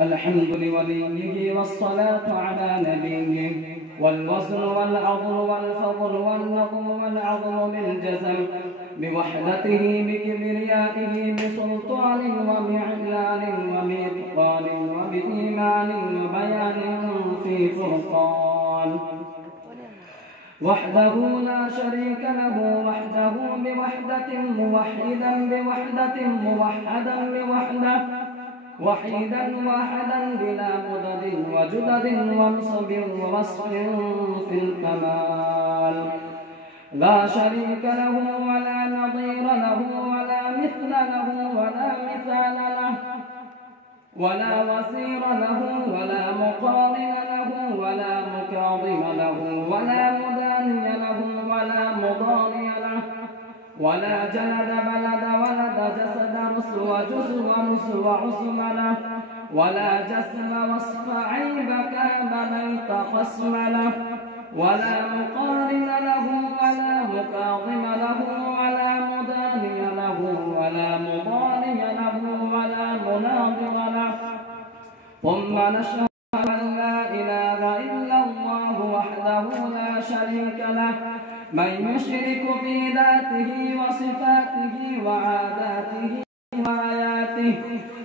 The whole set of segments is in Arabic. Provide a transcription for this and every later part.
الحمد لوليه والصلاة على نبيه والوزن والعضل والفضل والنظم والعظم بالجزم بوحدته بكبريائه بسلطان وبإعلان وبإتقان وبإيمان وبيان في فرقان وحده لا شريك له وحده بوحدة موحدا بوحدة موحدا بوحدة وحيدا واحدا بلا مدد وجدد ونصب ووصف في الكمال لا شريك له ولا نظير له ولا مثل له ولا مثال له ولا وزير له ولا مقارن له ولا مكاظم له ولا مداني له ولا مضاري له ولا جلد بلد ولد جسد رسو جزو ونسو عصم له ولا جسم وصف عيب كاب بيت خصم له ولا مقارن له ولا مكاظم له ولا مداني له ولا مضاري له ولا مناظر له ثم نشهد أن لا إله إلا الله وحده لا شريك له من يشرك في ذاته وصفاته وعاداته وآياته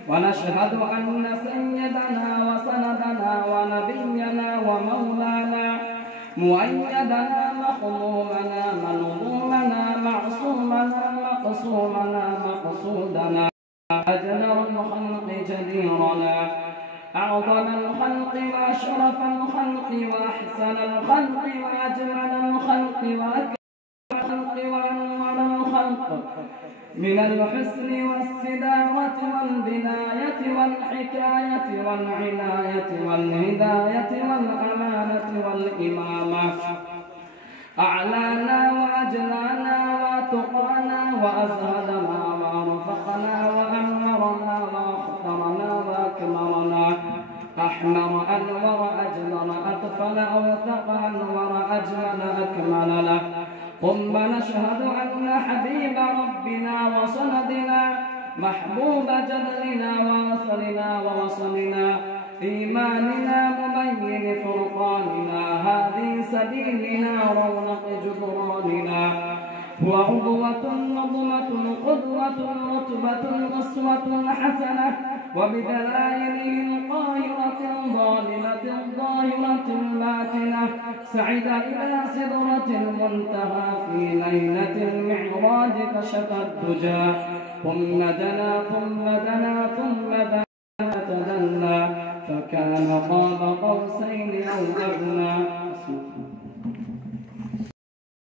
ونشهد أن سيدنا وسندنا ونبينا ومولانا مؤيدنا مخمومنا منظومنا معصومنا مقصومنا مقصودنا أجنر الخلق جديرنا أعظم الخلق وأشرف الخلق وأحسن الخلق وأجمل الخلق وأكرم الخلق وأنور الخلق من الحسن والسداوة والبناية والحكاية والعناية والهداية والأمانة والإمامة أعلانا وأجلانا وأتقانا وأزهدنا وأرفقنا وأنورنا وأخطرنا وأكمرنا أحمر أنور أجمل أطفل أوثق أنور أجمل أكمل له ثم نشهد أن حبيب ربنا وصندنا محبوب جدلنا ووصلنا ووصلنا إيماننا مبين فرقاننا هذه سبيلنا رونق جدراننا هو عضوة نظمة قدوة رتبة أسوة حسنة وبدلائله القاهرة الظالمة الظاهرة الباطنة سعد إلى سدرة المنتهى في ليلة المعراج كشف الدجى ثم دنا ثم دنا ثم دنا تدلى فكان قاب قوسين أو أدنى